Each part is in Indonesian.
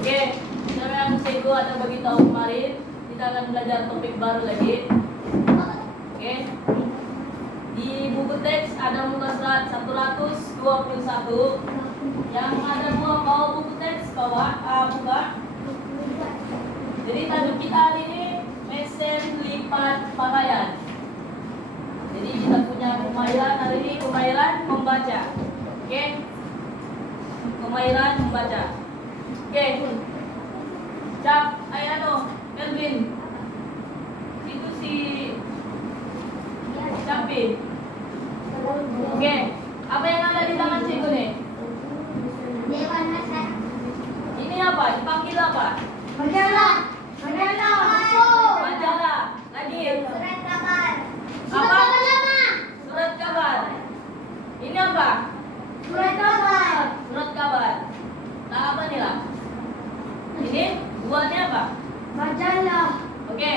Oke, sekarang yang Sego ada beritahu kemarin, kita akan belajar topik baru lagi. Oke, di buku teks ada muka surat 121. Yang ada bawa buku teks buka. Jadi tajuk kita hari ini mesin lipat pakaian. Jadi kita punya pemairan hari ini, pemairan membaca. Oke, pemairan membaca. Oke, Cap, Kelvin, itu si Capin. Oke, apa yang ada di tangan Ciku nih? Dewan masyarakat. Ini apa? Dipanggil apa? Majalah. Majalah. Lagi. Surat kabar. Apa? Surat kabar. Ini apa? Surat kabar. Surat kabar. Nah, apa nih lah? Ini buahnya apa? Majalah. Oke.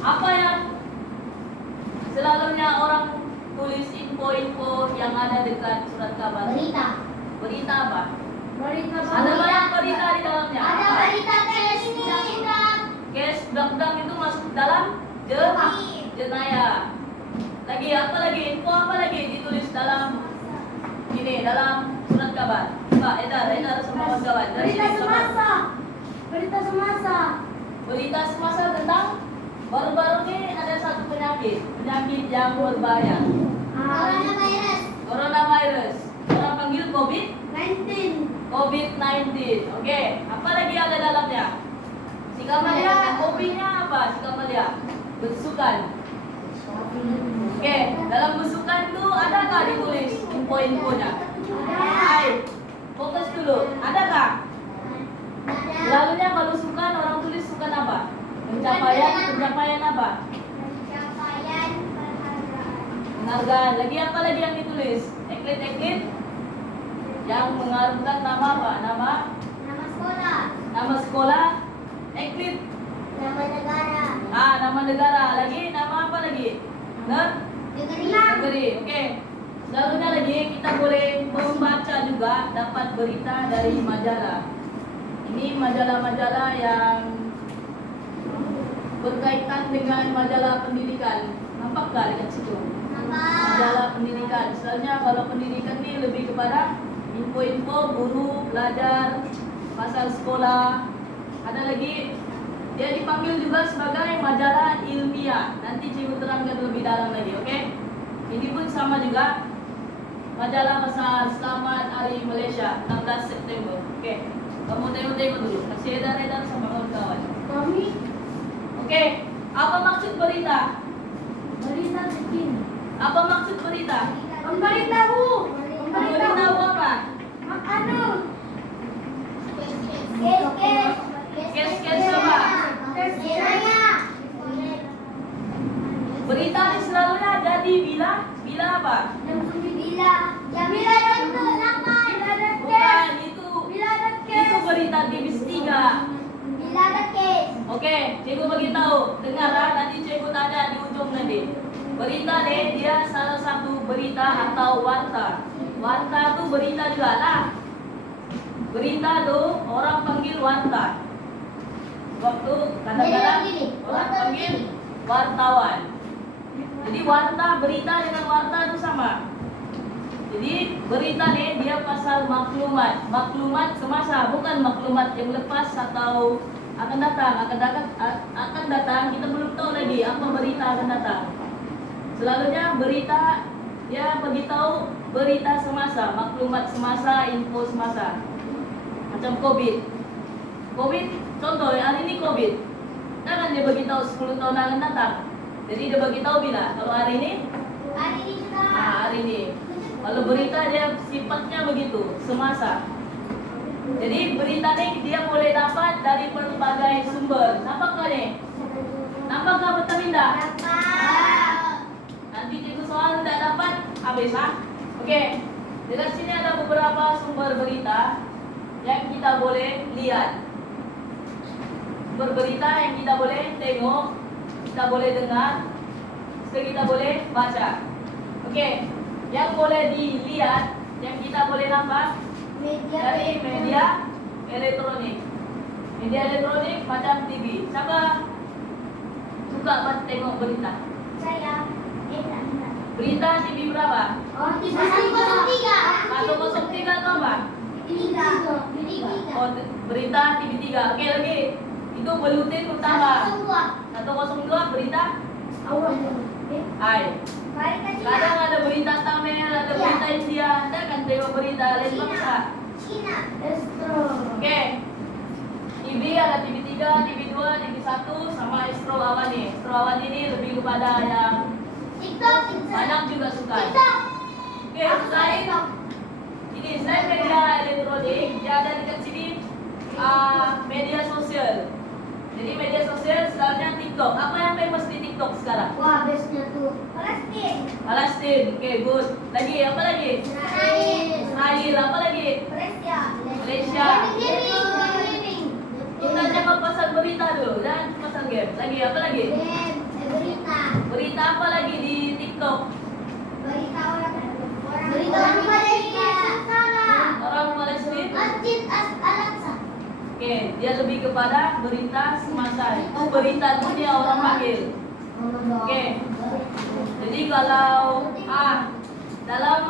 Apa yang selalunya orang tulis info-info yang ada dekat surat kabar? Berita. Berita apa? Berita. Ada banyak berita di dalamnya. Ada Apa? berita tes undang-undang. Kes undang-undang itu masuk dalam jenayah. Lagi apa lagi? Info apa lagi ditulis dalam ini dalam surat kabar? Pak, edar semua kawan. Berita semasa. Berita semasa. Berita semasa tentang baru-baru ini ada satu penyakit yang berbahaya. Coronavirus. Orang panggil COVID-19. Oke, apa lagi ada dalamnya? Si Kamalia, hobinya apa? Si Kamalia, besukan. Oke, dalam besukan itu adakah ditulis info-infonya? Hai, fokus dulu. Adakah? Selalunya kalau sukan orang tulis sukan apa? Pencapaian apa? Penghargaan. Lagi apa lagi yang ditulis? Eklit yang mengharumkan nama apa? Nama sekolah. Eklit. Nama negara. Lagi nama apa lagi? Negeri. Oke. Selalunya lagi kita boleh membaca juga, dapat berita dari majalah. Ini majalah-majalah yang berkaitan dengan majalah pendidikan. Nampak gak dekat situ? Majalah pendidikan. Selalunya kalau pendidikan ini lebih kepada info-info guru, pelajar, pasal sekolah. Ada lagi, dia dipanggil juga sebagai majalah ilmiah. Nanti cikgu terangkan lebih dalam lagi, oke? Ini pun sama juga, majalah pasal Selamat Hari Malaysia 16 September. Oke, kamu tengok dulu. Kasih edar-edar sama kawan-kawan. Oke, apa maksud berita? Berita terkini. Apa maksud berita? Memberitahu. Memberitahu apa? Kes apa? Berita ini selalunya jadi bila apa? Bukan, itu berita TV 3. Oke, cikgu beritahu. Dengar nanti cikgu tanya di ujung nanti. Berita nih, dia salah satu berita atau warta. Warta tuh berita juga lah. Berita tuh orang panggil warta. Waktu kadang-kadang orang panggil wartawan. Jadi warta, berita dengan warta itu sama. Jadi berita nih dia pasal maklumat. Maklumat semasa, bukan maklumat yang lepas atau akan datang. Akan datang, kita belum tahu lagi apa berita akan datang. Selalunya berita dia beritahu berita semasa, maklumat semasa, info semasa. Macam COVID, contoh hari ini COVID. Kan dia beritahu 10 tahun akan datang. Jadi dia beritahu bila? Kalau hari ini? Hari ini. Kalau berita dia sifatnya begitu, semasa. Jadi berita ini dia boleh dapat dari berbagai sumber. Nampakkah nih? Nampakkah Betaminda? Nanti cikgu soal tidak dapat habis Oke. Dekat sini ada beberapa sumber berita yang kita boleh lihat. Berberita yang kita boleh tengok, kita boleh dengar, kita boleh baca. Oke, yang boleh dilihat yang kita boleh nampak dari media elektronik. Media elektronik macam TV. Siapa suka buat tengok berita? Saya. Berita TV berapa? Oh, 103. 103 itu apa? Oh, berita TV 3. Oke lagi. Itu buletin utama. 102 berita. Hai. Kadang ada berita Tamil, ada berita India. Anda kan tengok berita lain bangsa. Oke. TV ada TV 3, TV 2, TV 1 sama Astro Awani. Astro Awani ini lebih kepada yang banyak juga suka. Oke, selain media elektronik, dia ada dekat sini media sosial. Jadi media sosial sebenarnya TikTok. Apa yang famous di TikTok sekarang? Wah, bestnya tuh. Palestina. Oke, good. Lagi apa lagi? Israel. Apa lagi? Malaysia. Kita jawab pasal berita dulu dan pasal game. Lagi apa lagi? Berita apa lagi di TikTok? Orang Palestina. Oke, dia lebih kepada berita semasa. Itu berita dunia orang panggil. Oke. Jadi kalau dalam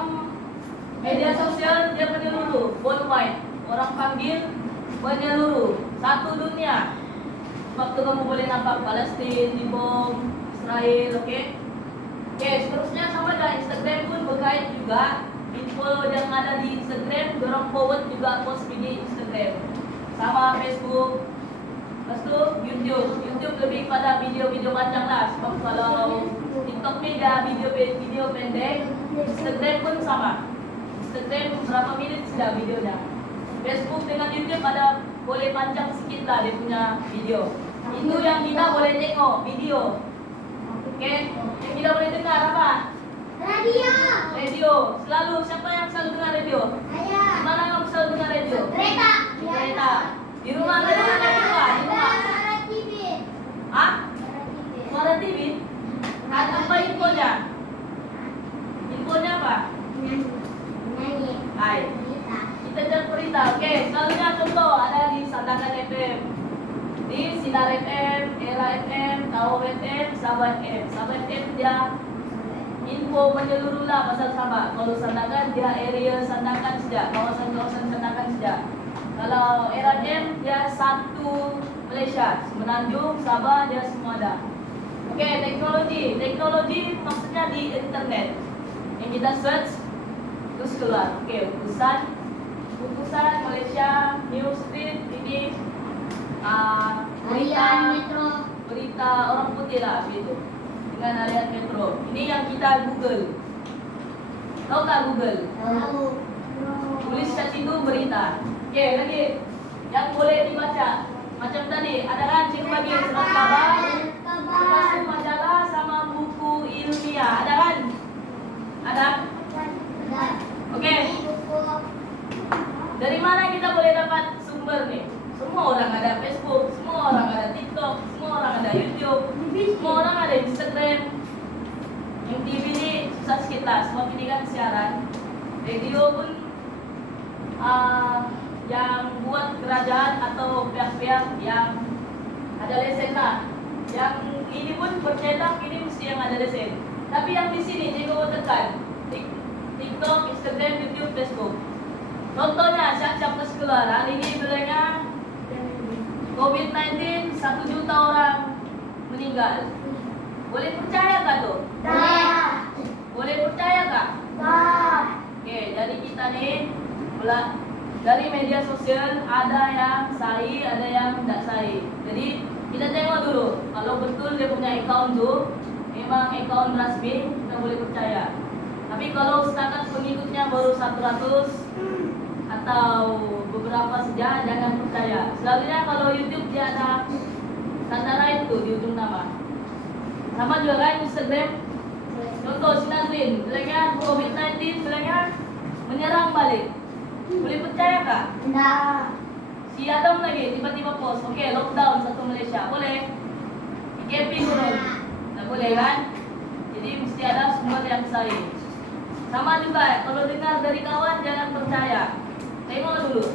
media sosial dia menyeluruh, worldwide. Orang panggil menyeluruh, satu dunia. Waktu kamu boleh nampak Palestina dibom, Israel, oke? Oke, seterusnya sama dengan Instagram pun berkait juga. Info yang ada di Instagram, dorong forward juga post di Instagram. Sama Facebook. Lepas itu YouTube. YouTube lebih pada video-video panjang lah. Sebab kalau TikTok ni dah video pendek, Instagram pun sama. Instagram berapa minit sudah videonya. Facebook dengan YouTube ada boleh panjang sedikit lah dia punya video. Itu yang kita boleh tengok video. Oke, yang kita boleh dengar apa? Radio. Selalu siapa yang selalu dengar radio? Mana kamu selalu dengar radio? Kereta. Di rumah ada dengar radio apa? Di rumah. Suara TV. Ada apa infonya? Infonya apa? Hai. Kita cari berita. Oke, selalunya contoh ada di Sandangan FM, di Sinar FM, Era FM, Tau FM, Sabah FM. Sabah FM dia info menyeluruh lah pasal Sabah. Kalau Sandangan dia area Sandangan saja, kawasan-kawasan Sandangan saja. Kalau Era FM dia satu Malaysia, Semenanjung, Sabah dia semua ada. Oke, teknologi. Teknologi maksudnya di internet. Yang kita search terus keluar. Oke, putusan Malaysia, Newsfeed ini berita orang putih lah gitu dengan harian Metro. Ini yang kita Google. Tahu tak Google? Tulis kat situ berita. Oke, lagi yang boleh dibaca. Macam tadi ada kan cikgu bagi surat kabar, lepas itu majalah sama buku ilmiah. Ada kan? Ada? Oke. Dari mana kita boleh dapat sumber nih? Semua orang ada Facebook, semua orang ada TikTok, semua orang ada YouTube, semua orang ada Instagram. Yang TV ini susah sedikit lah, sebab ini kan siaran. Radio pun yang buat kerajaan atau pihak-pihak yang ada lesen lah. Yang ini pun bercetak, ini mesti yang ada lesen. Tapi yang di sini cikgu tekan TikTok, Instagram, YouTube, Facebook. Contohnya siap-siap terus keluar. Hari ini bilangnya COVID-19 1 juta orang meninggal. Boleh percaya tak tuh? Boleh percaya tak? Oke, jadi kita nih dari media sosial ada yang sahih, ada yang tidak sahih. Jadi kita tengok dulu. Kalau betul dia punya account tuh memang account resmi, kita boleh percaya. Tapi kalau setakat pengikutnya baru 100 atau beberapa saja, jangan percaya. Selalunya kalau YouTube dia ada tanda right tuh di ujung nama. Sama juga kan Instagram. Contoh Sinazrin, bilangnya COVID-19, bilangnya menyerang balik. Boleh percaya kah? Tidak. Si Adam lagi tiba-tiba post, oke, lockdown satu Malaysia, boleh? PKP turun, tak boleh kan? Jadi mesti ada sumber yang sahih. Sama juga, kalau dengar dari kawan jangan percaya. Tengok dulu.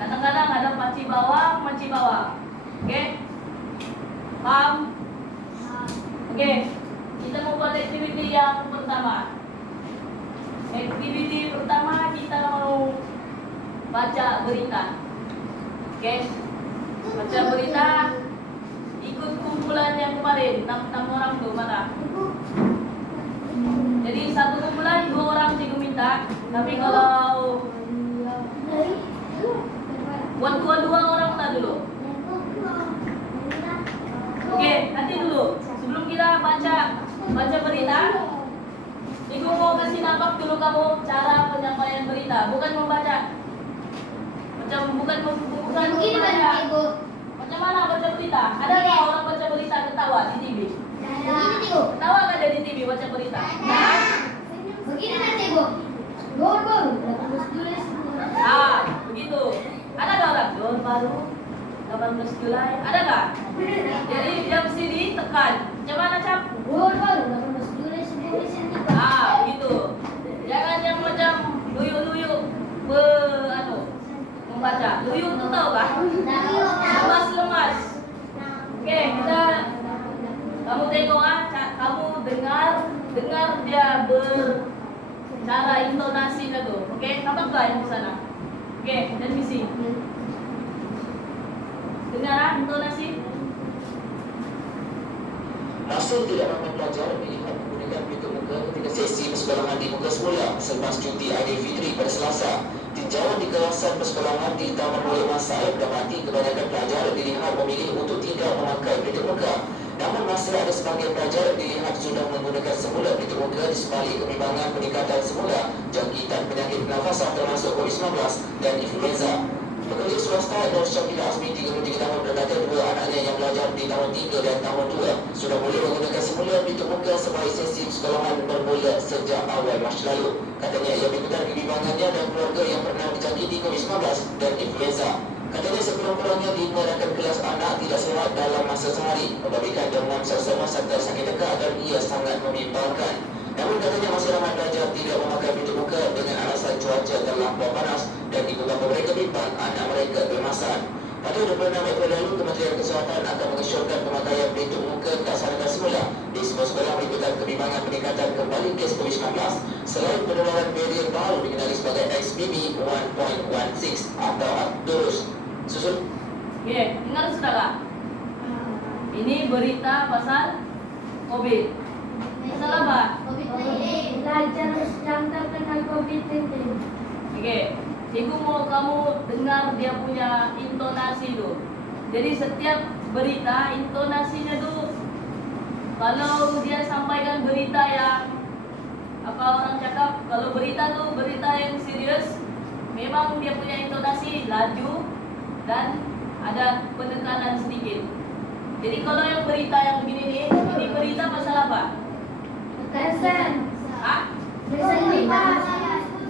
Kadang-kadang ada paci bawang, maci bawang. Oke? Paham? Oke. Kita mau buat activity yang pertama. Activity pertama kita mau baca berita. Oke? Baca berita. Ikut kumpulan yang kemarin. 6 orang tuh mana? Jadi satu kumpulan 2 orang cikgu minta. Tapi kalau buat 2 orang tak dulu. Oke, nanti dulu. Sebelum kita baca berita, Ibu mau kasih nampak dulu kamu cara penyampaian berita, bukan membaca. Bukan Begini membaca. Bang Ibu. Macam mana baca berita? Ada nggak orang baca berita ketawa di TV? Begini Ibu. Ketawa nggak ada di TV baca berita? Begini Bang Ibu. Baru 18 Juli. Ah, begitu. Ada nggak orang? Gor baru 18 Julai. Ada nggak? Jadi jam sini tekan. Macam mana cap? Baru 18 Juli sebelum Senika. Ah, begitu. Jangan yang macam luyuk-luyuk membaca. Luyuk itu tahu kah? Lemas-lemas. Oke, kamu tengok kamu dengar dia cara intonasinya tuh. Oke, nampak gak yang di sana? Oke, dan misi. Dengar intonasi. Hasil tidak ramai pelajar dilihat menggunakan pintu muka ketika sesi persekolahan di muka sekolah selepas cuti Aidilfitri pada Selasa. Tinjauan di kawasan persekolahan di Taman Mulia Masaib dapati kebanyakan pelajar dilihat memilih untuk tidak memakai pintu muka. Namun masih ada sebahagian pelajar dilihat sudah menggunakan semula pintu muka disebalik kebimbangan peningkatan semula jangkitan penyakit pernafasan termasuk COVID-19 dan influenza. Pekerja swasta dan Syakila Azmi 33 tahun berkata 2 anaknya yang belajar di tahun 3 dan tahun 2 sudah mula menggunakan semula pintu muka sebagai sesi sekolahan bermula sejak awal Mac lalu. Katanya ia mengikuti kebimbangannya dan keluarga yang pernah dijangkiti COVID-19 dan influenza. Katanya sekurang-kurangnya 5 rakan kelas anak tidak sihat dalam masa sehari, membabitkan demam sersema serta sakit tekak dan ia sangat membimbankan. Namun katanya masih ramai pelajar tidak memakai pintu muka dengan alasan cuaca terlampau panas dan ibu bapa mereka bimbang anak mereka bermasan. Pada 26 April lalu, Kementerian Kesihatan akan mengesyorkan pemakaian pintu muka dilaksanakan semula di semua sekolah meliputan kebimbangan peningkatan kembali kes COVID-19 selain penularan varian baru dikenali sebagai XBB 1.16 atau terus susul. Oke, dengar saudara. Ini berita pasal COVID. Pasal apa? Pelajar yang terkena COVID-19. Oke, cikgu mau kamu dengar dia punya intonasi tuh. Jadi setiap berita intonasinya tuh, kalau dia sampaikan berita yang apa orang cakap, kalau berita tuh berita yang serius, memang dia punya intonasi laju dan ada penekanan sedikit. Jadi kalau yang berita yang begini nih, ini berita pasal apa? Mesen. Hah? Mesen lipat.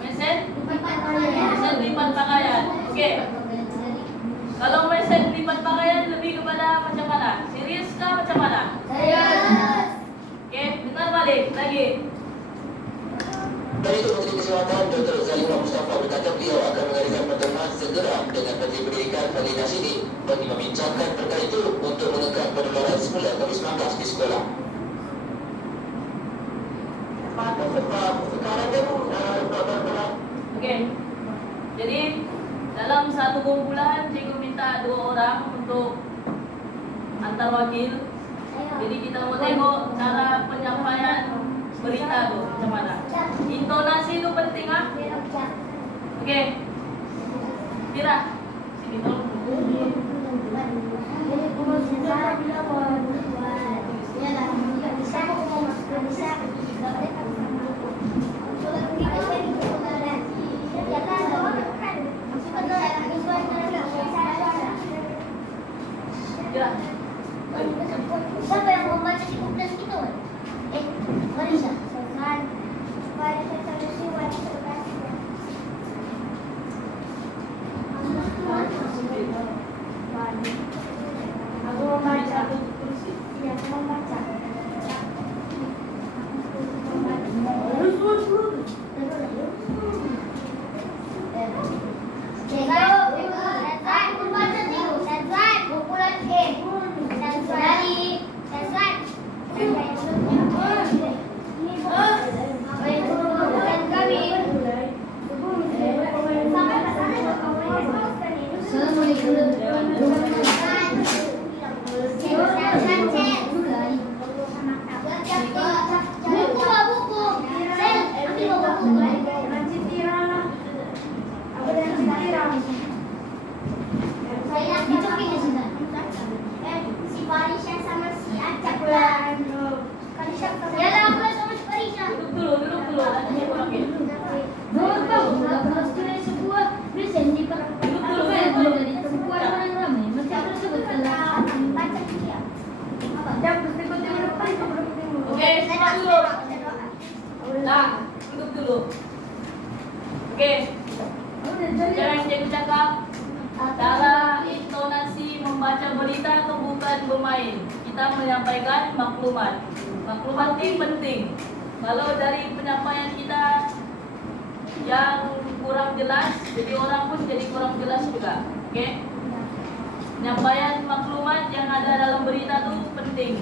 Mesen? Lipat Mesen lipat pakaian. Oke. Kalau mesen lipat pakaian lebih kepada macam mana? Serius kah macam mana? Serius. Oke, dengar balik lagi. Dan itu Menteri Kesihatan Dr. Zaliha Mustafa berkata beliau akan mengadakan pertemuan segera dengan Menteri Pendidikan Fadli Nasiri bagi membincangkan perkara itu untuk menekan penularan semula COVID-19 di sekolah. Oke. Jadi dalam satu kumpulan cikgu minta 2 orang untuk antar wakil. Jadi kita mau tengok cara penyampaian berita tuh macam mana. Intonasi itu penting ah. Oke. Kira sini tolong. Kira. Siapa yang membaca di kumpulan kita? Marisa. Oke. Sekarang cikgu cakap cara intonasi membaca berita itu bukan bermain. Kita menyampaikan maklumat. Maklumat ini penting. Kalau dari penyampaian kita yang kurang jelas, jadi orang pun jadi kurang jelas juga. Oke? Penyampaian maklumat yang ada dalam berita itu penting.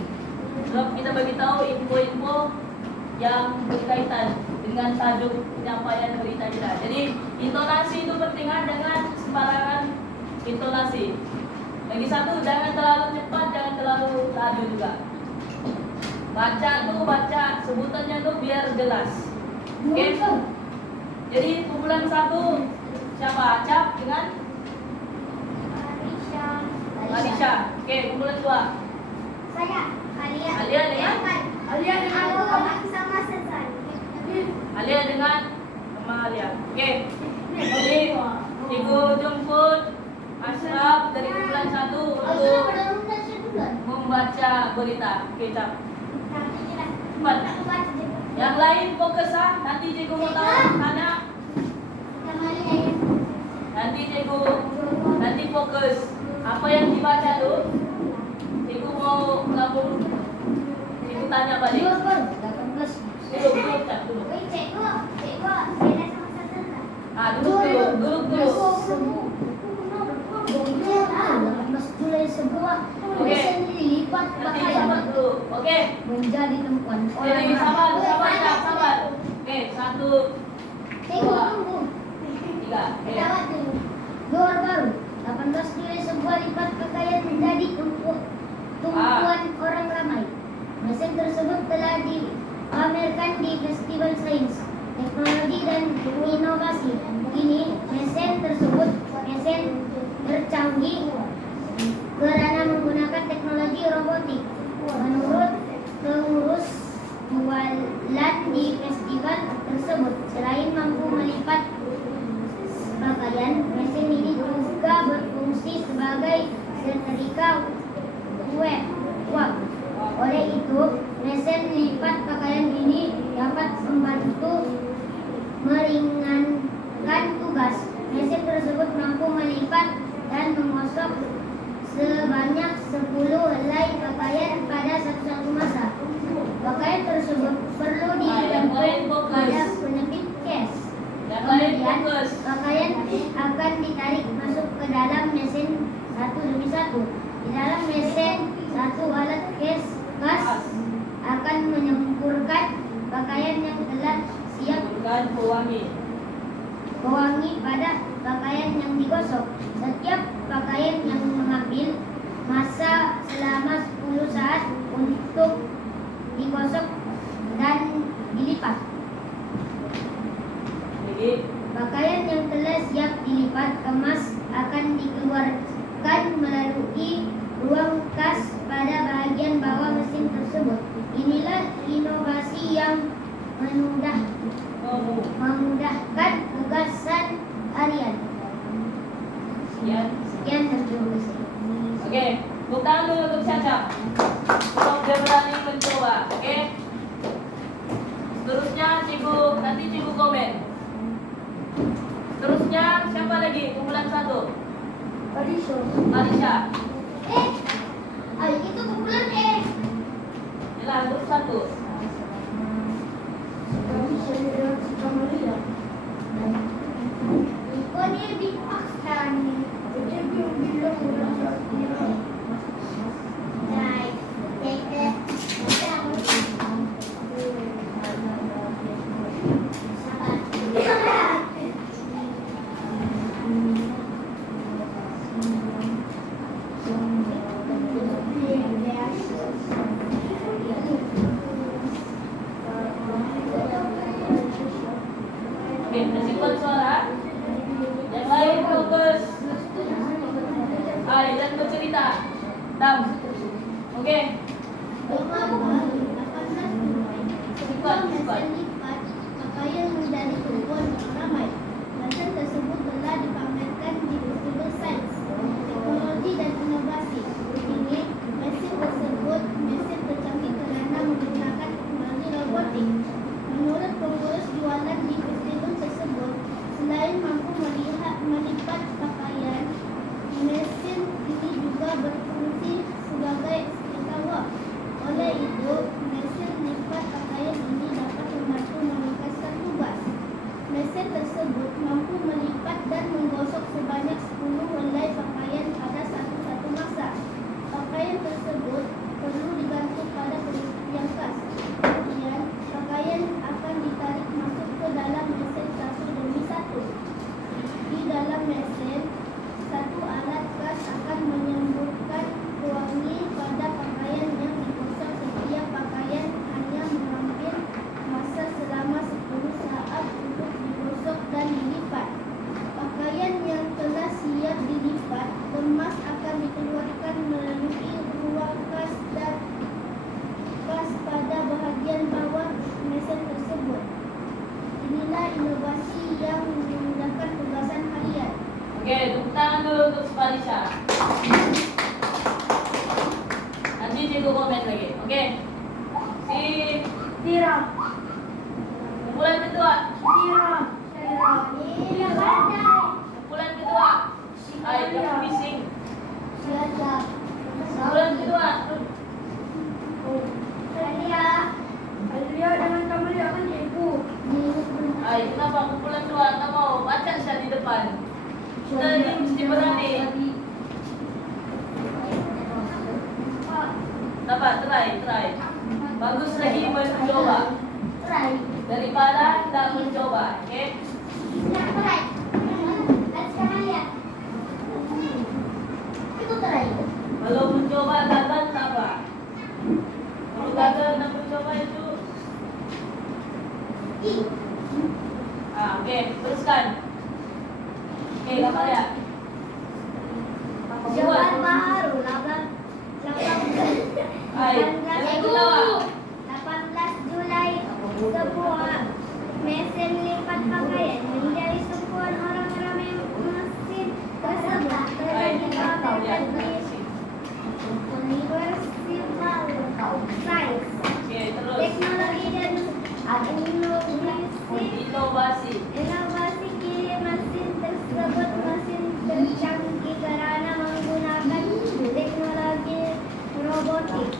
Sebab kita bagi tahu info-info yang berkaitan dengan tajuk penyampaian berita kita. Jadi intonasi itu penting, dengan sembarangan intonasi. Lagi satu, jangan terlalu cepat, jangan terlalu laju juga. Baca tuh baca, sebutannya tuh biar jelas. Oke? Jadi kumpulan satu siapa? Acap dengan Marisha. Oke, kumpulan dua. Saya Alia. Alia dengan Aku sama Sezan. Alia dengan Amalia. Oke. Jadi cikgu jemput Ashraf dari kumpulan satu untuk membaca berita. Oke, Cap. Cepat. Yang lain fokus nanti cikgu mau tahu tanya. Nanti fokus. Apa yang dibaca tuh? Cikgu mau gabung. Cikgu tanya balik. Duduk, Cap, duduk. Duduk. Nanti sabar dulu. Oke. Menjadi tempat Jadi sabar, Cap, sabar. Oke, 1, 2, 3. Oke. Luar baru 18 nilai sebuah lipat pakaian menjadi tumpuan orang ramai. Mesin tersebut telah dipamerkan di Festival Sains, Teknologi dan Inovasi. Kini mesin tersebut tercanggih karena menggunakan teknologi robotik. Menurut pengurus jualan di festival tersebut, selain mampu melipat pakaian, mesin ini juga berfungsi sebagai setrika uap. Oleh itu, mesin lipat pakaian ini dapat membantu meringankan tugas. Mesin tersebut mampu melipat dan menggosok sebanyak 10 helai pakaian pada satu masa. Pakaian tersebut perlu dijemput pada penepit case. Kemudian pakaian akan ditarik masuk ke dalam mesin satu demi satu. Di dalam mesin satu alat kas akan menyempurkan pakaian yang telah siap pewangi pada pakaian yang digosok. Setiap pakaian yang mengambil masa selama 10 saat untuk digosok dan dilipat. Pakaian yang telah siap dilipat kemas akan dikeluarkan melalui ruang kas pada bagian bawah mesin tersebut. Inilah inovasi yang memudahkan tugasan harian. Sekian terima kasih. Oke, tepuk tangan dulu untuk Caca. Untuk dia berani mencoba, oke? Seterusnya nanti cikgu komen. Terusnya siapa lagi? Kumpulan satu. Marisha. Itu kumpulan Yalah, grup satu. Kok dia dipaksa nih? Dia bilang Oke, simpan suara. Yang lain fokus. Dan bercerita. Tam. Oke. Pakaian menjadi tumpuan ramai. Mesin tersebut telah dipamerkan di Festival Sains, Teknologi dan Inovasi. Kini mesin tersebut tercanggih karena menggunakan teknologi robotik. Menurut pengurus jualan di festival tersebut, selain tersebut mampu melipat dan menggosok sebanyak 10 helai pakaian pada satu masa. Pakaian tersebut perlu digantung pada yang khas. Kemudian, pakaian akan ditarik masuk ke dalam mesin satu demi satu. Di dalam mesin, satu alat gas akan menyemburkan pewangi pada pakaian yang digosok. Setiap pakaian hanya mengambil masa selama 10 saat untuk digosok dan dilipat. Pakaian yang telah siap dilipat, kemas akan dikeluarkan melalui ruang gas dan gas pada bahagian bawah mesin tersebut. Inilah inovasi yang memudahkan tugasan harian. Oke, tepuk tangan dulu untuk Spalisha. Nanti cikgu komen lagi. Oke. Si Tira, kumpulan kedua. Kumpulan kedua. Ayo, jangan bising. Kumpulan kedua. dengan kamu dia akan ibu. Ayo, kenapa kumpulan kedua? Tak mau baca saya di depan. Kita ini mesti berani. Dapat, try. Bagus lagi mencoba daripada tidak mencoba. Oke? Kalau mencoba gagal apa? Kalau gagal dan mencoba itu. Oke, teruskan. Oke, kapal ya. Jawaban baru 18 Julai sebuah mesin lipat pakaian menjadi tumpuan orang ramai mesin tersebut terjadi pameran di Universitas Sains, Oke, terus. Teknologi dan Inovasi. Inovasi kini mesin tersebut mesin tercanggih karena menggunakan teknologi robotik.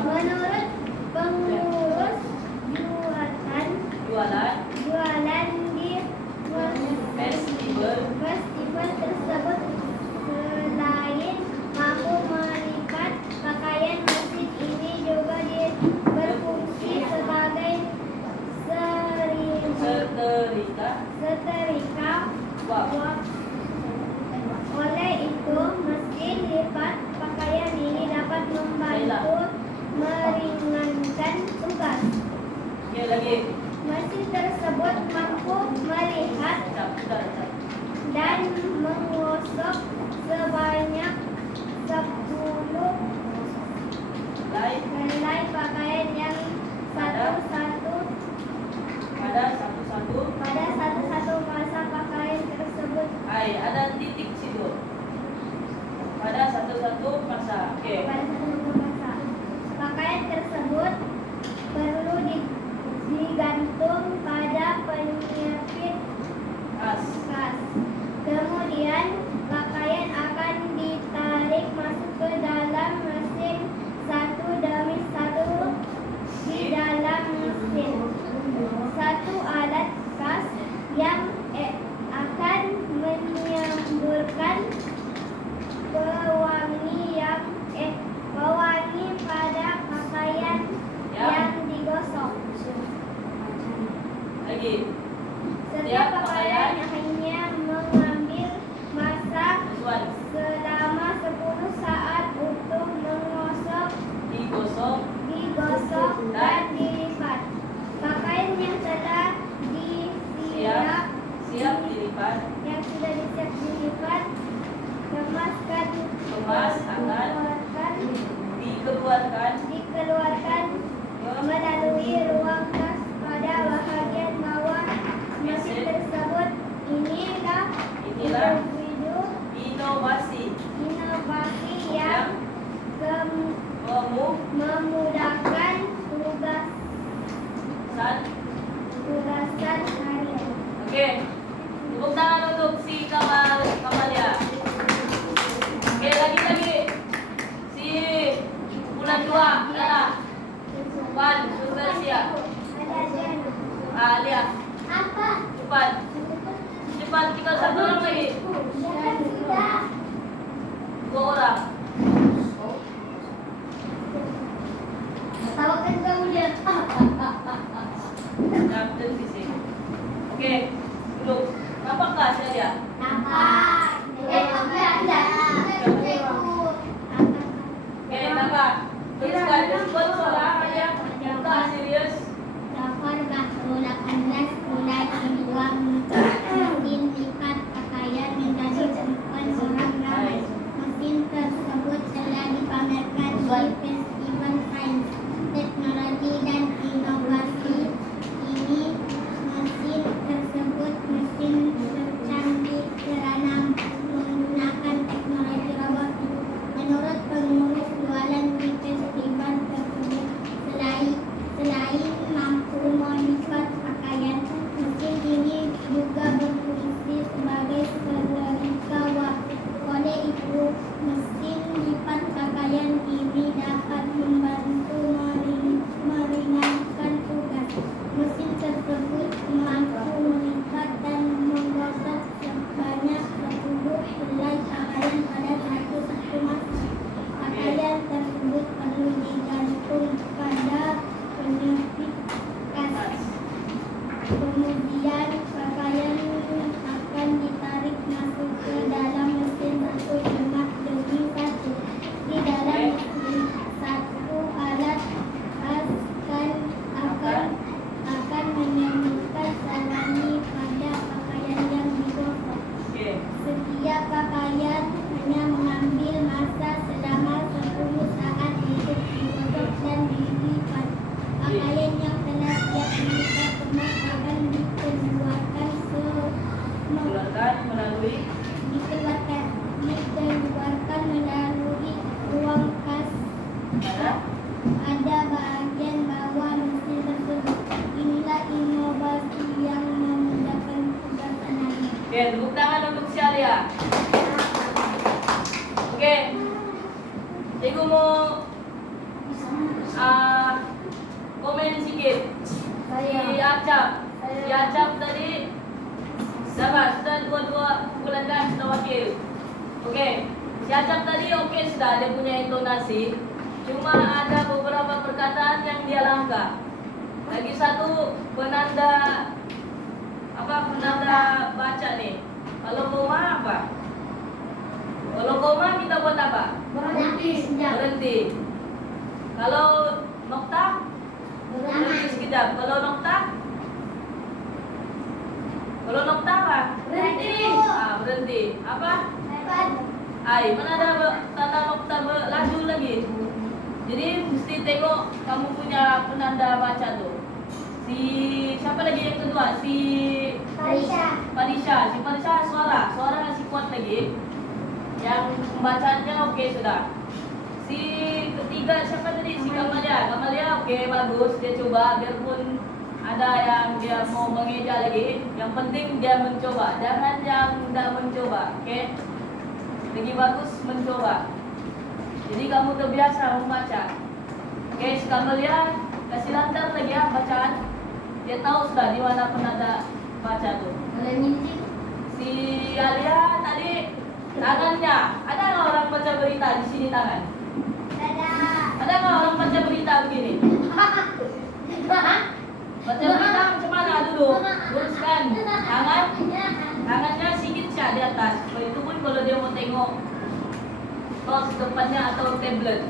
Menurut pengurus jualan di festival tersebut, selain mampu melipat pakaian, mesin ini juga berfungsi sebagai setrika. Oleh itu, mesin lipat pakaian ini dapat membantu meringankan tugas. Oke, lagi. Mesin tersebut mampu melihat dan menggosok sebanyak 10 helai pakaian yang pada satu masa pakaian tersebut. Ada titik situ. Pada satu masa. Oke. Pada satu masa pakaian tersebut perlu digantung pada penyepit As. kas. Kemudian pakaian akan ditarik masuk ke dalam mesin satu demi satu. Di dalam mesin, satu alat kas yang akan menyemburkan pewangi pada pakaian yang digosok. Lagi. Setiap pakaian hanya mengambil masa Tuan. selama 10 saat untuk Digosok. digosok dan dilipat. Pakaian yang telah Siap dilipat. yang sudah disiap dilipat kemas akan dikeluarkan melalui ruang gas pada bahagian bawah mesin tersebut. Inilah Inovasi yang memudahkan tugasan harian. Oke. Tepuk tangan untuk si Kamalia. Oke, lagi. Si kumpulan 2. Wan, Survesia. Ada Jen. Alia. Apa? Apa saja? Oke, apa? Teruskan. Sebut seorang aja. Kita serius. Daftar Bahrul 18 mulai dibuang mesin lipat pakaian menjadi bukan orang ramai. Mesin tersebut telah dipamerkan di Festival Sains, Teknologi dan Inovasi ini. Mesin tersebut mesin tercanggih karena menggunakan teknologi robotik. Menurut pengurus jualan di festival tersebut, selain mampu melipat pakaian, mesin ini juga berfungsi sebagai setrika. Oleh itu, mesin lipat pakaian ini dapat membantu meringankan tugas. Mesin tersebut mampu melipat dan menggosok sebanyak 10 helai pakaian pada satu masa. Pakaian tersebut perlu digantung pada penyepit kas. Kemudian pakaian akan ditarik masuk ke dalam mesin satu demi satu. Di dalam mesin satu alat akan menyembuhkan sarani pada pakaian yang digosok. Oke. Setiap pakaian hanya mengambil masa selama 10 saat untuk digosok dan dilipat. Pakaian yang telah siap dilipat kemas akan dikeluarkan melalui ruang kas. Ada bagian bawah mesin tersebut. Inilah inovasi yang memudahkan tugas Anda. Oke, tepuk tangan untuk si Alia. Oke, Cikgu mau komen sedikit. Si Acap tadi sabar, sudah dua bulan kan sudah wakil. Oke, si Acap tadi oke sudah, dia punya intonasi. Cuma ada beberapa perkataan yang dia langka. Lagi satu penanda baca nih. Kalau koma apa? Kalau koma kita buat apa? Berhenti. Kalau nokta? Berhenti sekejap. Kalau nokta apa? Berhenti. Apa? Mana ada tanda nokta laju lagi. Jadi mesti tengok kamu punya penanda baca tuh. Si siapa lagi yang kedua? Si Parisha. Si Parisha suara masih kuat lagi. Yang pembacaannya oke sudah. Si ketiga siapa tadi? Si Kamalia oke bagus, dia coba biarpun ada yang dia mau mengeja lagi. Yang penting dia mencoba, jangan yang tidak mencoba, oke? Lagi bagus mencoba. Jadi kamu terbiasa membaca. Oke, si Kamalia kasih lancar lagi ya bacaan. Dia tahu sudah di mana penanda baca tuh. Si Alia tadi tangannya, ada nggak orang baca berita di sini tangan? Ada nggak orang baca berita begini? Baca berita macam mana dulu? Luruskan tangannya sedikit saja di atas. Itu pun kalau dia mau tengok mouse depannya atau tablet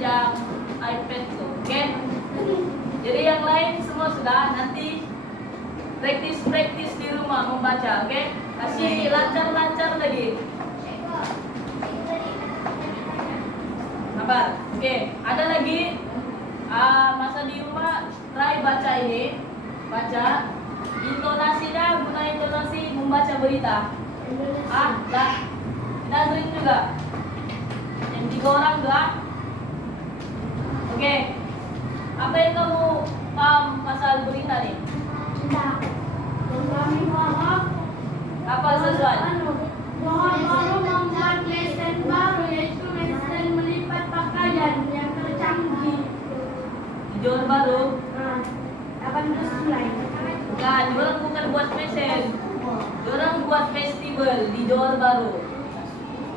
yang iPad tuh, oke? Jadi yang lain semua sudah, nanti praktis di rumah membaca, oke? Kasih lancar lagi. Sabar, oke? Ada lagi masa di rumah try baca ini, baca intonasinya, guna intonasi membaca berita. Nazrin juga. Yang 3 orang juga. Oke. Apa yang kamu paham pasal berita nih? Apa sesuai? Baru membuat mesin baru, yaitu mesin melipat pakaian yang tercanggih. Di Johor Baru. 18 Julai. Bukan, orang bukan buat mesin. Orang buat festival di Johor Baru.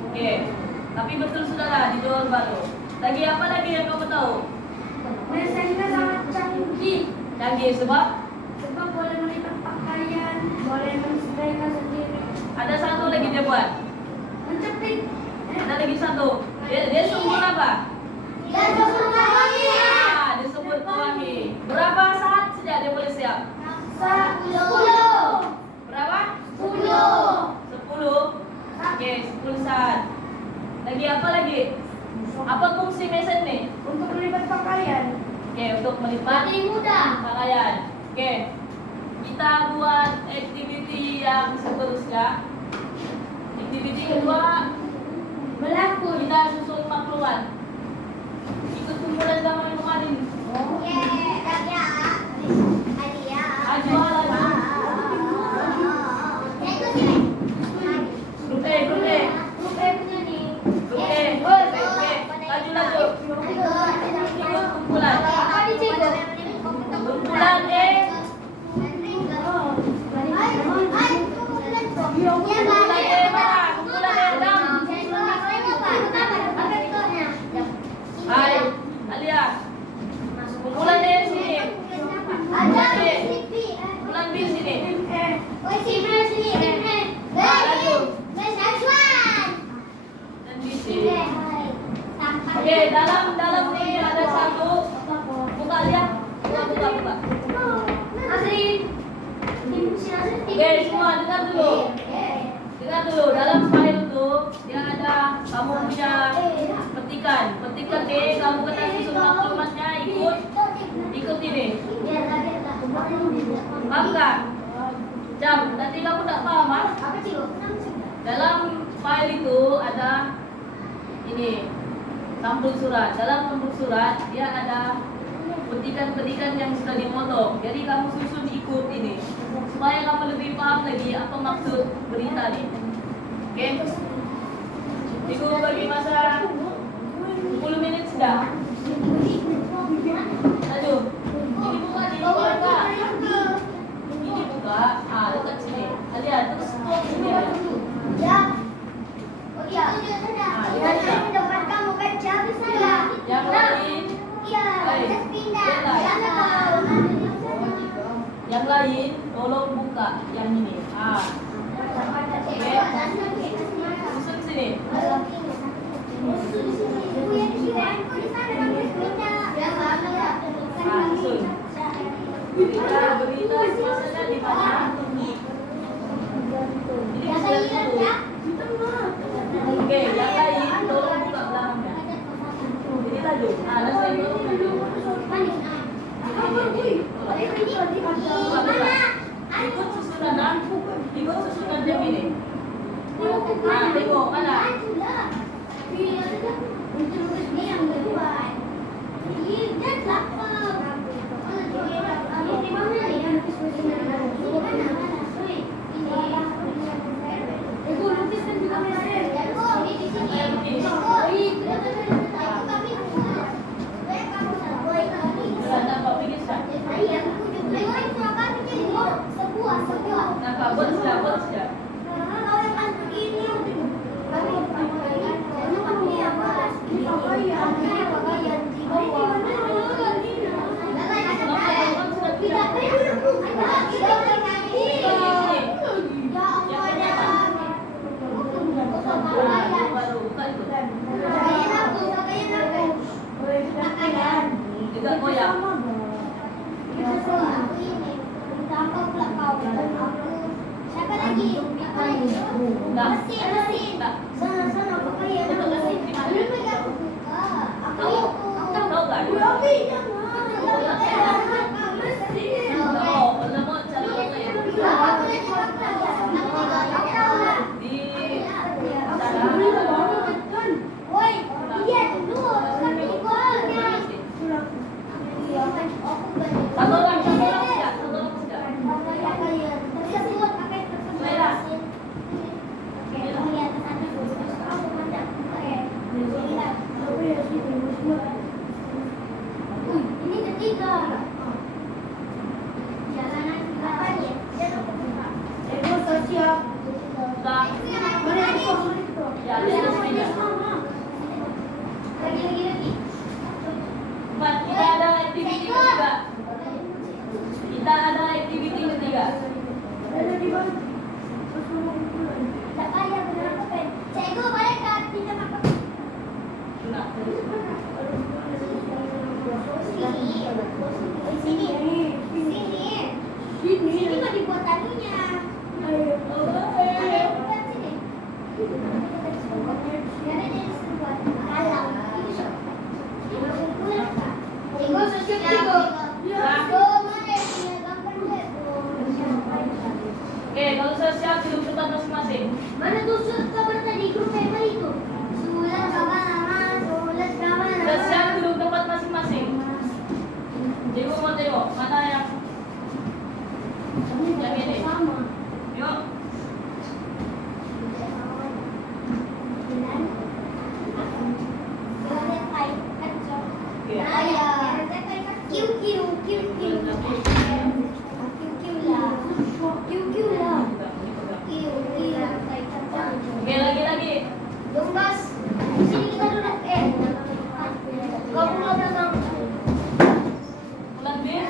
Oke. Tapi betul saudara di Johor Baru. Lagi apa lagi yang kamu tahu? Mesinnya sangat canggih Canggih sebab boleh melipat pakaian, boleh mensetrika buat? Mencepit. Ada lagi satu. Dia sumber apa? Dan pewangi. Ah, dia sumber pewangi. Berapa saat saja dia boleh siap? 10. Berapa? 10. 10. Oke, 10 saat. Lagi apa lagi? Apa fungsi mesin nih? Untuk melipat pakaian. Oke, untuk melipat Lebih mudah. pakaian. Oke. Kita buat activity yang seterusnya. Activity kedua, Berlaku. kita susun maklumat. Ikut kumpulan sama yang kemarin. Ajo, laju. Grup E, grup E. Grup E. Laju, laju. Ikut kumpulan. Kumpulan E. Kumpulan E mana? Kumpulan E Adam. Hai, Alia. Kumpulan E sini. Kumpulan B sini. Dan B sini. Oke, dalam ini ada satu. Buka lihat. Buka. Oke, semua dengar dulu. Dengar dulu. Dalam file itu dia ada kamu punya petikan. Petikan D, kamu kena susun maklumatnya ikut ini. Paham nggak? Jam. Nanti kamu tidak paham, ah? Dalam file itu ada ini sampul surat. Dalam sampul surat dia ada petikan-petikan yang sudah dimotong. Jadi kamu susun ikut ini supaya kamu lebih paham lagi apa maksud berita nih. Oke? Ibu bagi masa 10 menit sudah. Aduh. Ini buka di luar Kak. Ini buka. Ah, dekat sini. Lihat terus tuang sini. Yang lain. Yang lain tolong buka yang ini. Ah. Oke. Susun sini. Ah, susun. Berita masanya di mana? Ini sudah tutup. Oke, yang lain tolong buka belakangnya. Ini laju. Ah, saya tolong laju. Ikut susunan, ikut susunan jam ini. Nah, tengok mana? Nampak begini sudah. Nampak buat sudah. Baru buka itu. Juga goyang. Siapa lagi? Enggak. Enggak. Sana pakaian. Untuk kasih di mana? Belum pegang. Tahu? Tahu enggak? Tahu, kalau mau cara pakai. Di Woi, iya dulu. Kami golnya. Satu orang sudah. Tersebut pakai Merah. ini ketiga. Jalanan apa ya? Sudah. Ya, lihat meja. Lagi. Empat, kita ada activity ketiga. Kita ada activity ketiga. Tak payah benar. Mana tuh surat kabar tadi grup tema itu? Surat kabar nama, surat kabar nama. Sudah siap duduk tempat masing-masing. Cikgu mau tengok mana yang ini. Sama. Yuk. Oke. Oke, lagi. Lumbas, sini kita duduk. Kau mau datang? Ulang bin.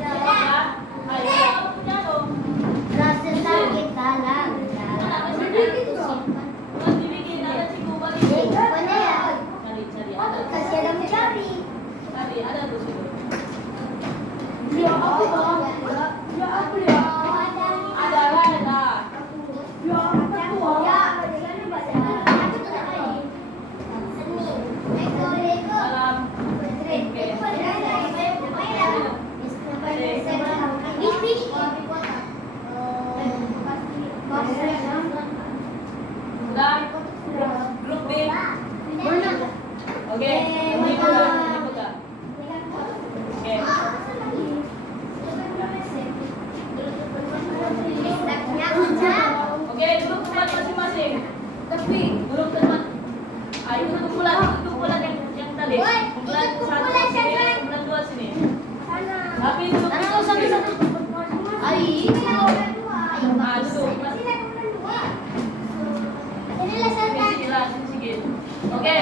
Apa? Ayo, kamu punya dong. Rasa sakit dalam Mana dalam. masih ada? Ulang dibikin, ada cikgu bagi. Mana ya? Cari, ada. Kasih ada mencari. Cari, ada tuh cikgu. Ya aku bang. Ya aku ya. Ada lah, ada. Ya aku Ya, Dalam. Sudah. Grup B. Oke, ini pegang. Oke. Oke, duduk tempat masing-masing. Tapi Duduk tempat. Ayo kumpulan yang tadi. Kumpulan satu sini, kumpulan dua sini. Tapi duduk masing-masing. Ah, duduk. Sinilah, sedikit. Oke,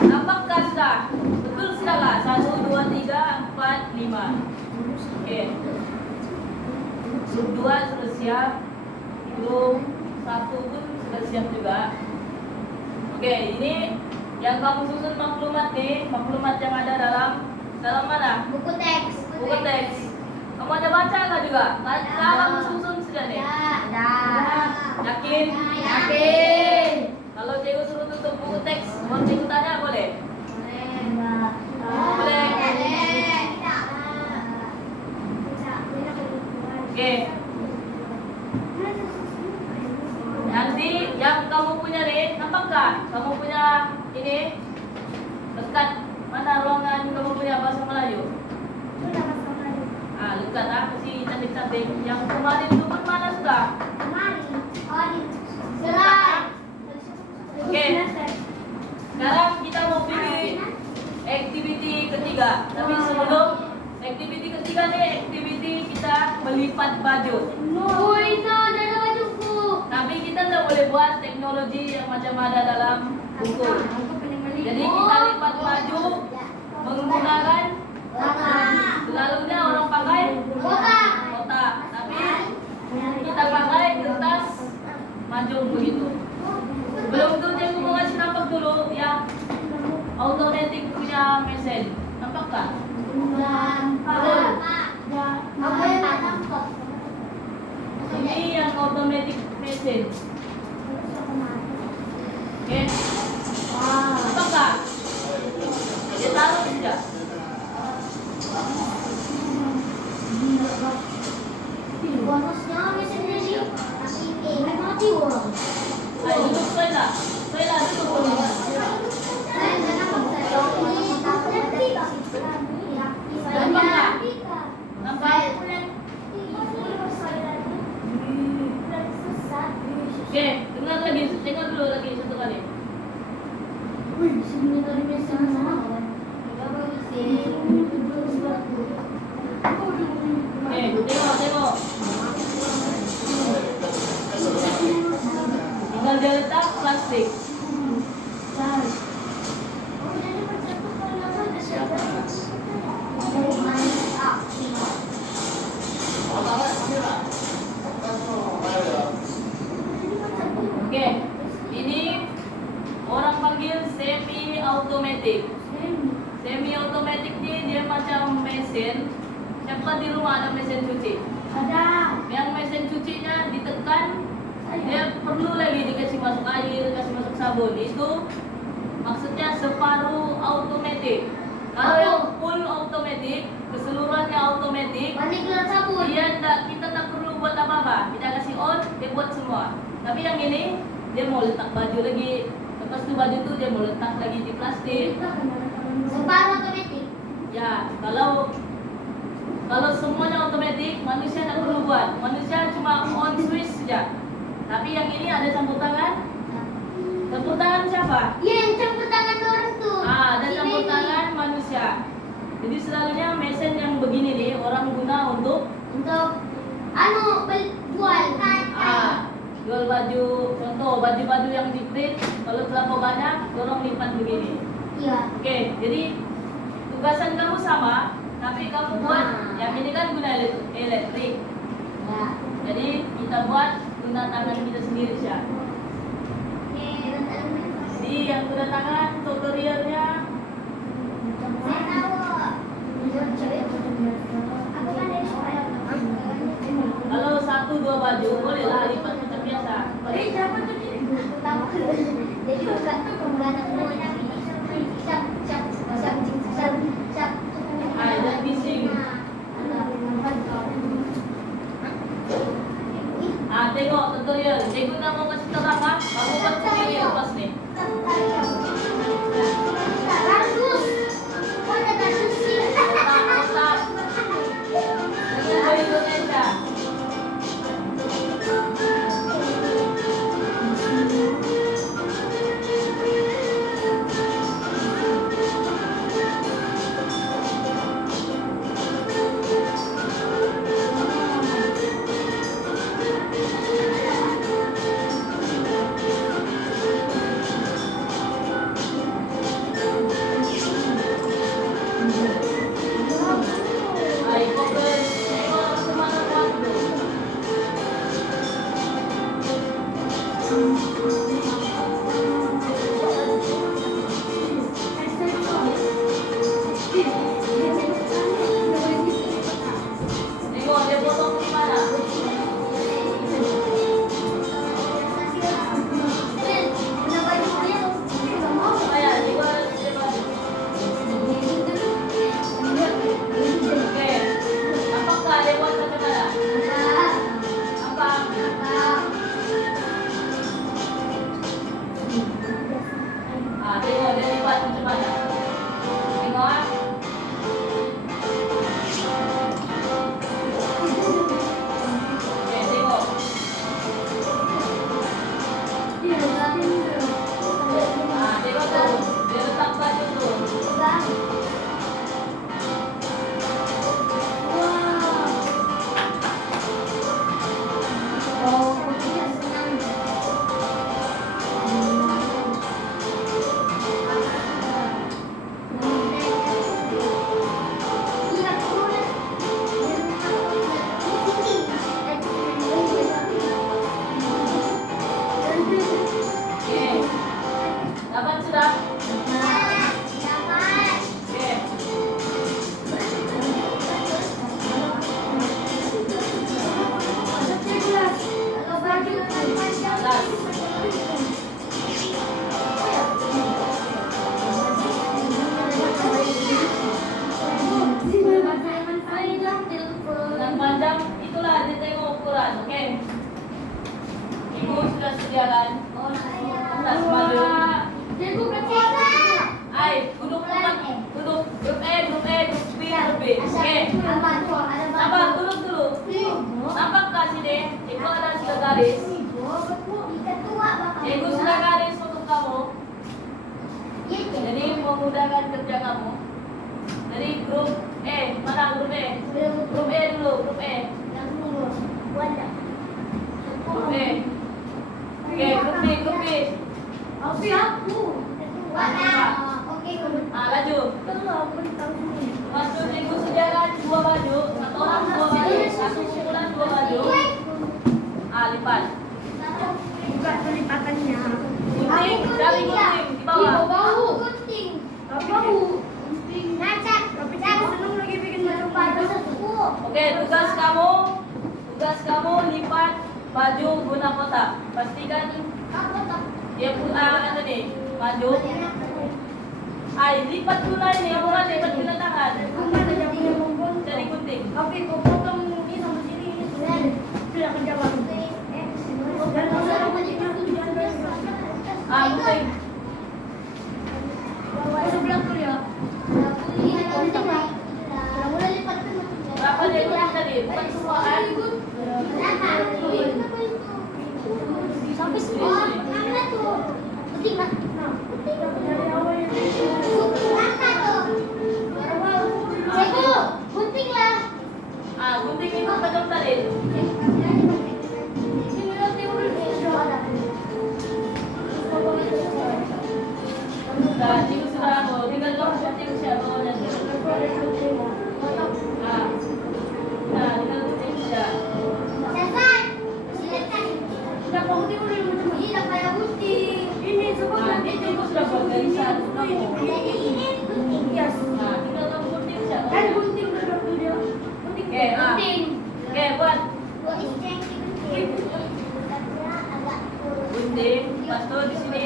apakah sudah? Betul sudah lah. 1, 2, 3, 4, 5. Oke. Grup 2 sudah siap. Grup 1 pun sudah siap juga. Oke, ini yang kamu susun maklumat nih, maklumat yang ada dalam mana? buku teks. Buku teks. Kamu ada baca nggak juga? Kamu susun sudah nih. Yakin? Yakin. Kalau cikgu suruh tutup buku teks, mau cikgu tanya boleh? Boleh. Oke. Nanti yang kamu punya nih, nampakkah? Kamu punya ini dekat mana ruangan kamu punya bahasa Melayu? Ah, dekat masih cantik-cantik. Yang kemarin itu pun mana sudah? Oke. Sekarang kita mau pilih activity ketiga. Tapi sebelum activity ketiga nih, activity kita melipat baju. Tapi kita tidak boleh buat teknologi yang macam ada dalam buku. Jadi kita lipat baju menggunakan selalunya orang pakai kotak. Tapi kita pakai kertas majung begitu. Belum itu cikgu mau ngasih nampak dulu yang automatic punya mesin. Nampakkah? Ini yang automatic mesin. Oke. Nampakkah? Dia taruh tidak? Ayo duduk Soila. Soila duduk. Nampak? Oke, dengar lagi, dengar dulu lagi satu kali. Tengok. Tinggal dia letak plastik. Oke, ini orang panggil semi automatic. Semi automatic ini dia macam mesin. Siapa di rumah ada mesin cuci? Ada. Yang mesin cucinya ditekan, dia perlu lagi dikasih masuk air, kasih masuk sabun. Itu maksudnya separuh automatic. Kalau yang full automatic, keseluruhannya automatic, Sabun. kita tak perlu buat apa-apa. apa? Kita kasih on, dia buat semua. Tapi yang ini dia mau letak baju lagi. Lepas itu baju tuh dia mau letak lagi di plastik. Separuh otomatis. Ya, kalau semuanya otomatis, manusia tidak perlu buat. Manusia cuma on switch saja. Tapi yang ini ada campur tangan. Campur tangan siapa? Iya, yang campur tangan orang tuh. Ada Si campur Medi. tangan manusia. Jadi selalunya mesin yang begini nih orang guna untuk Untuk jual. jual baju. Contoh baju-baju yang di print, kalau terlalu banyak, orang lipat begini. Iya. Oke, jadi tugasan kamu sama, tapi kamu buat yang ini kan guna elektrik. Ya. Jadi kita buat guna tangan kita sendiri sih. Jadi yang guna tangan tutorialnya Saya tahu. Aku kan dari sekolah. kalau 1-2 baju boleh lah lipat macam biasa. Siapa tuh dia? Aku tahu. Jadi bukan anak muda. Siap, siap, siap, siap, siap. Dan bising. Tengok tutorial. Cikgu nak mau kasih tahu apa? Kamu buat sendiri lepas nih. Kardus. Kok ada kardus sih? Otak. Bahasa Indonesia. Fokus. Tengok semangat waktu. Tengok dia potong di mana. Ayah, cikgu harus dia baju. Oke. Apakah dia buat macam mana? Apa? Tengok dia lipat macam mana. Tengok ah. Oke, tengok. Tengok tuh. Dia letak baju tuh. Oke. Dapat sudah? Oke. Dengan panjang itulah dia tengok ukuran. Oke. Ibu sudah sediakan tas baju. Duduk tempat. Duduk. Grup E, grup B, grup B. Oke. Sabar, duduk dulu. Nampakkah sini? Ibu ada sudah garis. Ibu sudah garis untuk kamu. Jadi memudahkan kerja kamu. Jadi grup E, mana grup E? Grup E dulu, grup E. Grup E. Oke, grup B, grup B. Laju. Maksud ibu sediakan 2 baju, satu orang 2 baju, satu kumpulan 2 baju. Lipat. Gunting, cari gunting di bawah. Oke, tugas kamu lipat baju guna kotak. Pastikan dia punya nih baju. Lipat guna ini, bukan lipat guna tangan. Cari gunting. Tapi kau potong ini sama sini ini sudah jangan. Dan masalah guntingnya tuh jangan. Ah, gunting. Sebelah tuh ya. Berapa dia gunting tadi? Bukan semua kan? Sampai semua mana tuh? Penting lah. Dari awal yang Ceko, gunting lah. Ah, gunting itu betul tadi. Nah, cikgu sudah mau tinggal kamu gunting siapa dan ah, nah tinggal gunting siapa. Selesai. Silakan. Udah gunting udah macam Ini dah kayak gunting. ini sebab Nah, ini cikgu sudah buat garisan kamu. Jadi ini gunting. Yes. Nah, tinggal kamu gunting siapa. Kan gunting dulu tuh dia. Gunting. Oke, ah. Oke, buat Gua isteng gunting. Agak gunting. Pas tuh di sini.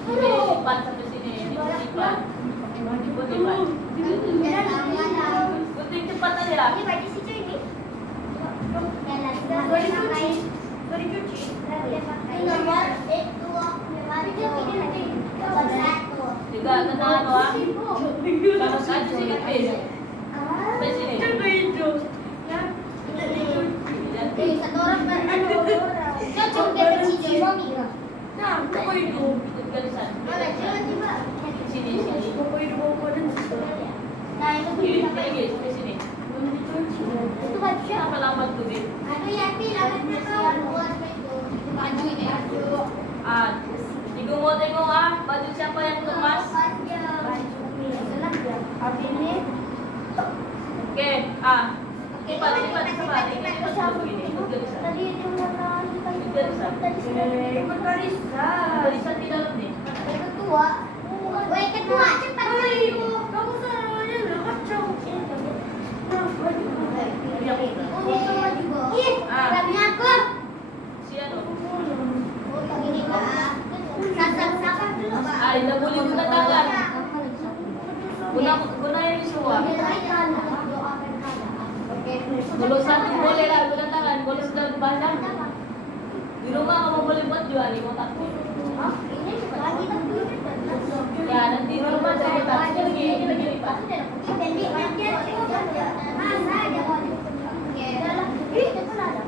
Ini lipat sampai sini. Ini lipat. Lipat. Gunting cepat aja. Ini baju si cuy ini. Jalan. Gua dicuci. Gua dicuci. Ini nomor itu satu. Juga kena doang. Sama saja sini please. Sampai sini. Coba itu. Ya. Ini satu orang kan cocok dengan si cuy mami. Nah, coba itu. Ikut garisan. Mana jalan coba. Sini, sini. Coba itu bawa dan sisa. Nah itu Kiri, gunting apa lagi, ini? sampai sini. Itu baju siapa? Apa lambat tuh, Bi? Aduh ya pi lambatnya kau buat itu. Baju ini baju. Ah, Ibu mau tengok ah, baju siapa yang kemas? Habis ini Oke, ah. Lipat, lipat, lipat. Ini lipat begini, ikut garisan. Tadi dia mana? Ikut garisan. ikut barisan. Garisan di dalam nih. Ketua. Woi ketua cepat maju. Kamu salahnya udah kacau. Nah, baju. Ini aku. Oh itu maju gua. Ih, Ah. kami aku. Siapa? Oh yang ini Pak. Sasak dulu Pak. Ah, tidak boleh guna tangan. Gunain ini semua. Kalau satu boleh lah guna tangan. Kalau sudah banyak, di rumah kamu boleh buat juga nih kotak. Ini lagi tapi Ya nanti di rumah saya kotak. Ini lagi lipat. ini nanti masa aja mau oke. Itu pun ada.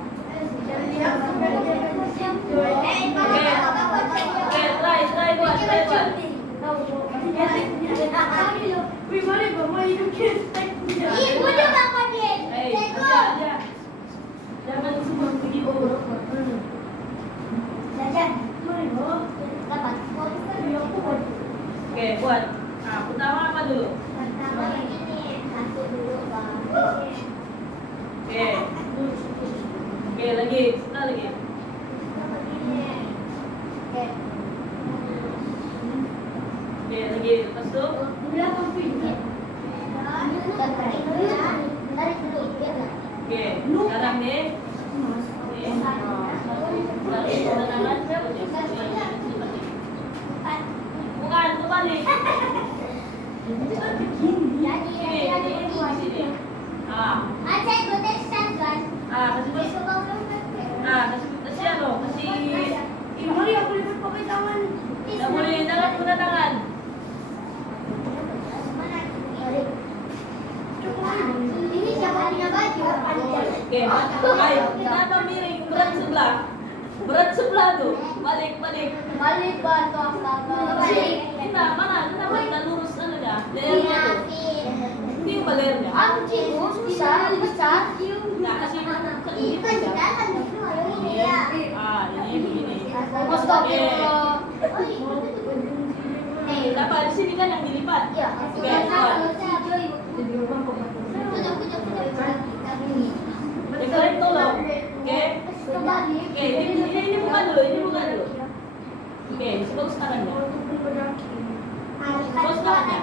Oke, try buat, try buat. Bagaimana bapak hidupnya? Ih, gua juga pakai. Hei, Ceko. aja. Jangan semua pergi bawa. Jajan. Dapat. Oke, buat. Nah, pertama apa dulu? Pertama ini satu dulu Bang. Oke. Oke, lagi. Sebentar lagi. Oke. Oke, lagi. Lepas tu. Tarik dulu, biar lah. Oke, sekarang nih. Tarik tangan siapa sih? Bukan, terbalik. Jadi, Di sini. Ah, Aceh gue kan. kasih Besok kau kasih ano, kasih. Mari aku lipat pakai tangan. Tidak boleh jangan guna tangan. Ini siapa punya baju? Oke, ayo. Kenapa miring? Berat sebelah. Berat sebelah tuh. Balik. Balik bantu astaga. Kita mana? Kenapa kita lurus anunya? Iya, Layarnya tuh. Ini balernya. Aku cikgu susah, besar. Nah, kasih Itu juga kan itu ini ya. Ah, ini begini. Astagfirullah. Kenapa di sini kan yang dilipat? Ya, Oke, buat. Dikeluarin tolong. Oke. Oke, ini bukan dulu, Oke, sebelum sekarang ya. Terus tangannya.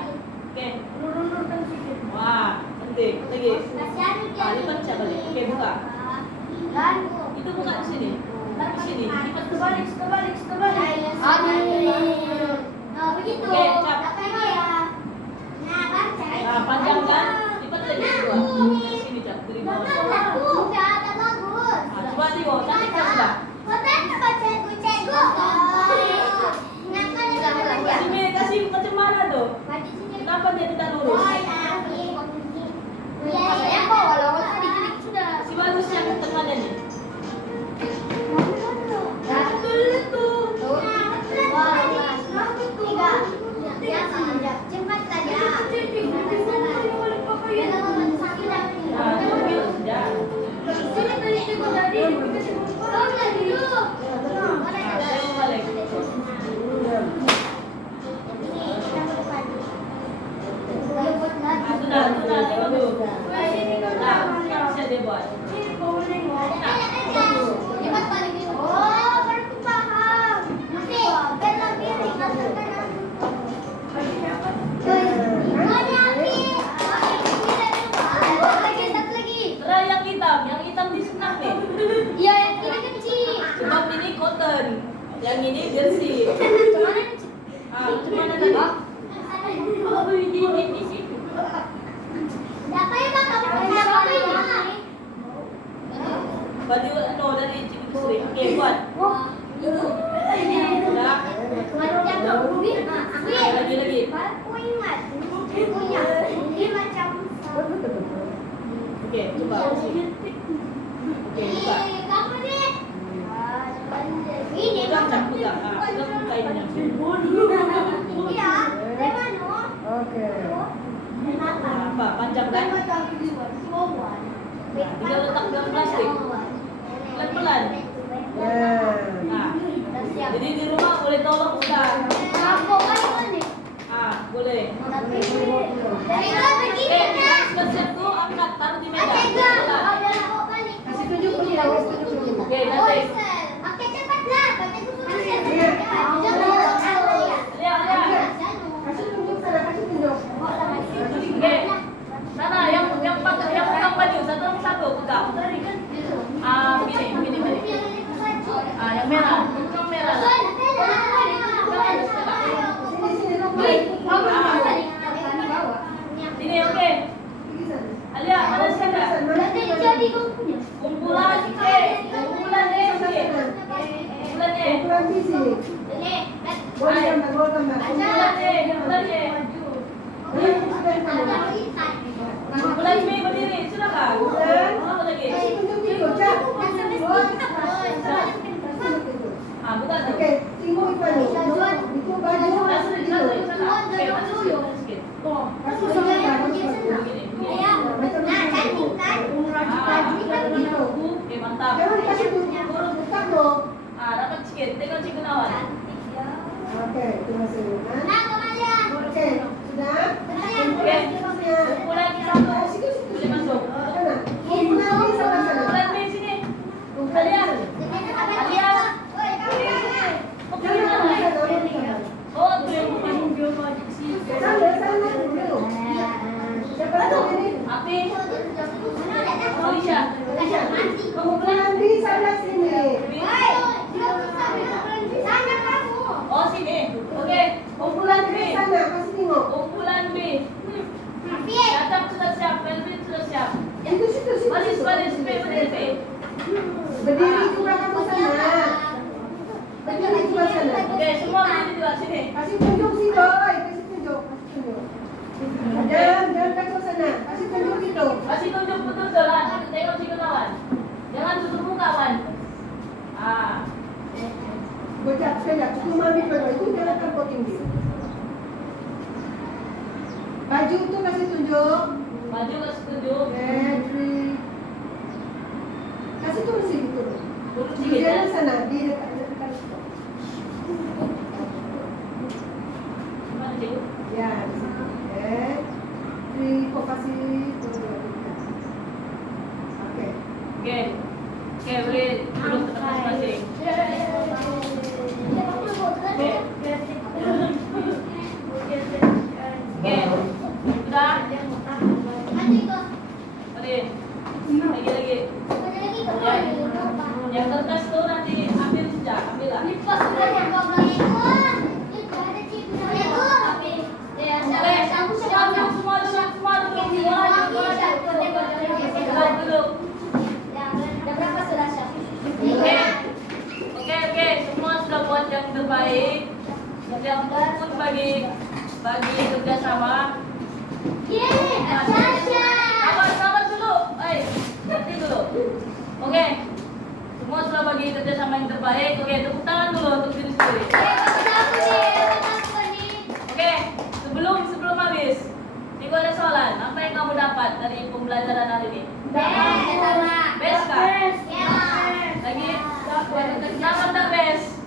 Oke. Nurun-nurun sedikit. Wah, penting. Lagi. Ah, lipat siapa nih? Oke, buka. Itu buka di sini. Di sini. Lipat ke balik. Terbalik. Nah, begitu. Oke, cap. Apa ya? Nah, baca. Nah, panjangkan. Lipat lagi dua. Di sini, Cap. Dari bawah. Udah bagus. Ah, Coba tengok, cantik tak sudah? Sini kasih macam mana tuh? Kenapa dia tidak lurus? Si bagus yang tengahnya nih. Betul tuh. Cepat saja. Nah, mobil sudah. Nah, saya mau balik. Ah, sudah, tengok dulu. Nah, yang bisa dia buat. Terus yang hitam di senang nih. Sebab ini cotton, yang ini jersey. Ah, cuma ada tadi. Baju no dari Cikgu. Oke, buat. Sudah. Lagi. Oke, coba. Oke, buka. Pegang, pegang. Ah, pegang kainnya. Nah, apa? Panjang kan? Tinggal letak dalam plastik. Pelan-pelan. Nah, jadi di rumah boleh tolong Ustaz. Ah, boleh. Siap tuh angkat, taruh di meja. Kasih tunjuk dia, wes tunjuk dulu. Oke, nanti. Lihat. Kasih tunjuk sana, kasih tunjuk. Oke. Sana yang pegang baju satu pegang. Ah, begini. Ah, yang merah. Yang merah. Sini, oke. Alia, mana siapa? Kumpulan E. Kumpulan visi. Boleh gambar. Kumpulan E. Kumpulan B berdiri, silakan. Apa lagi? Kasih tunjuk itu, Cak. Ah, bukan tuh. Oke, tunggu Ivan. Itu baju. Langsung di sana. Oke, masuk sedikit. Kasih tunjuk. Begini. Oke, mantap. Jangan kasih tunjuk. Bukan dong. Ah, dapat sedikit. Tengok Cikgu Nawan. Oke, terima kasih. Oke, sudah. Oke. Kumpulan satu. Boleh masuk. Kumpulan di sana. Kumpulan B sini. Alia. Oh, Oh, tuh yang putih. Sana dulu. Siapa tuh ini? Api. Alicia. Kumpulan di sana sini. Oh, sini. Oke. Kumpulan B. Di sana, kasih tengok. Kumpulan B. Datang sudah siap. Melvin sudah siap. Itu situ. Baris. B. Berdiri juga kamu sana. Berdiri juga sana. Oke, semua berdiri di sini. Kasih tunjuk sih, boy. Kasih tunjuk. Jangan kacau sana. Kasih tunjuk itu. Kasih tunjuk betul jalan. Tengok Cikgu Nawan. Jangan tutup muka, Wan. Ah. Bocah, cukup mami dulu. Itu jangan terlalu tinggi. Baju itu kasih tunjuk. Baju kasih tunjuk. Entry. Kasih turun sini turun. Turun Di sedikit ya. sana, di dekat. Gimana, Cikgu? Ya, di situ. Entry, kok kasih turun. Oke. Oke. Oke, boleh duduk ke tempat masing-masing. Oke. Sudah? Lagi. Yang kertas tuh nanti ambil saja, ambillah. Semua duduk. terbaik, yang pun bagi kerjasama. Sabar dulu, nanti dulu. Oke, semua sudah bagi kerjasama yang terbaik. Oke, tepuk tangan dulu untuk diri sendiri. Oke, sebelum habis, Cikgu ada soalan. Apa yang kamu dapat dari pembelajaran hari ini? Best kah? Lagi? Kenapa tak best?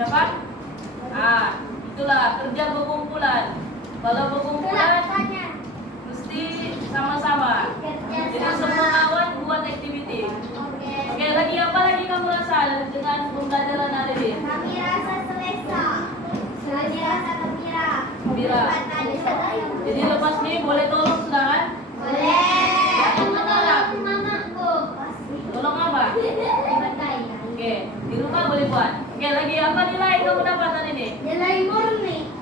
Siapa? Itulah kerja berkumpulan. Kalau berkumpulan mesti sama-sama. Jadi semua kawan buat aktiviti. Oke, lagi apa lagi kamu rasa dengan pembelajaran hari ini? Gembira. Jadi lepas ini boleh tolong sedangkan? Tolong apa? Oke, di rumah boleh buat. Oke, lagi apa nilai kamu dapat hari ini?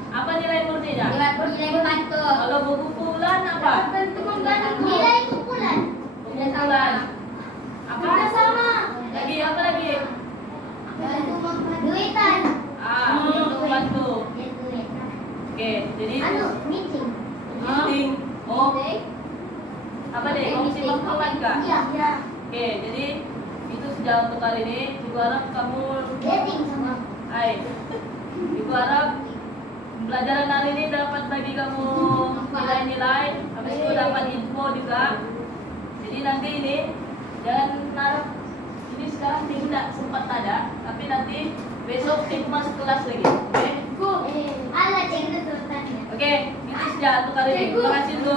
Apa nilai murninya? Kalau berkumpulan apa? Berkumpulan. Apa? Lagi apa lagi? Duitan. Untuk bantu. Oke, jadi Meeting. meeting. Oh, apa deh? Komisi pertemuan kah? Iya. Oke, jadi itu sudah untuk kali ini. Juga harap kamu, Dating sama. juga harap pembelajaran hari ini dapat bagi kamu nilai-nilai. Habis itu dapat info juga. Jadi nanti ini jangan harap ini sekarang tidak sempat ada, tapi nanti besok kita masuk kelas lagi. Oke? Ala cek itu tulisannya. Oke, itu sudah untuk kali ini. Terima kasih dulu.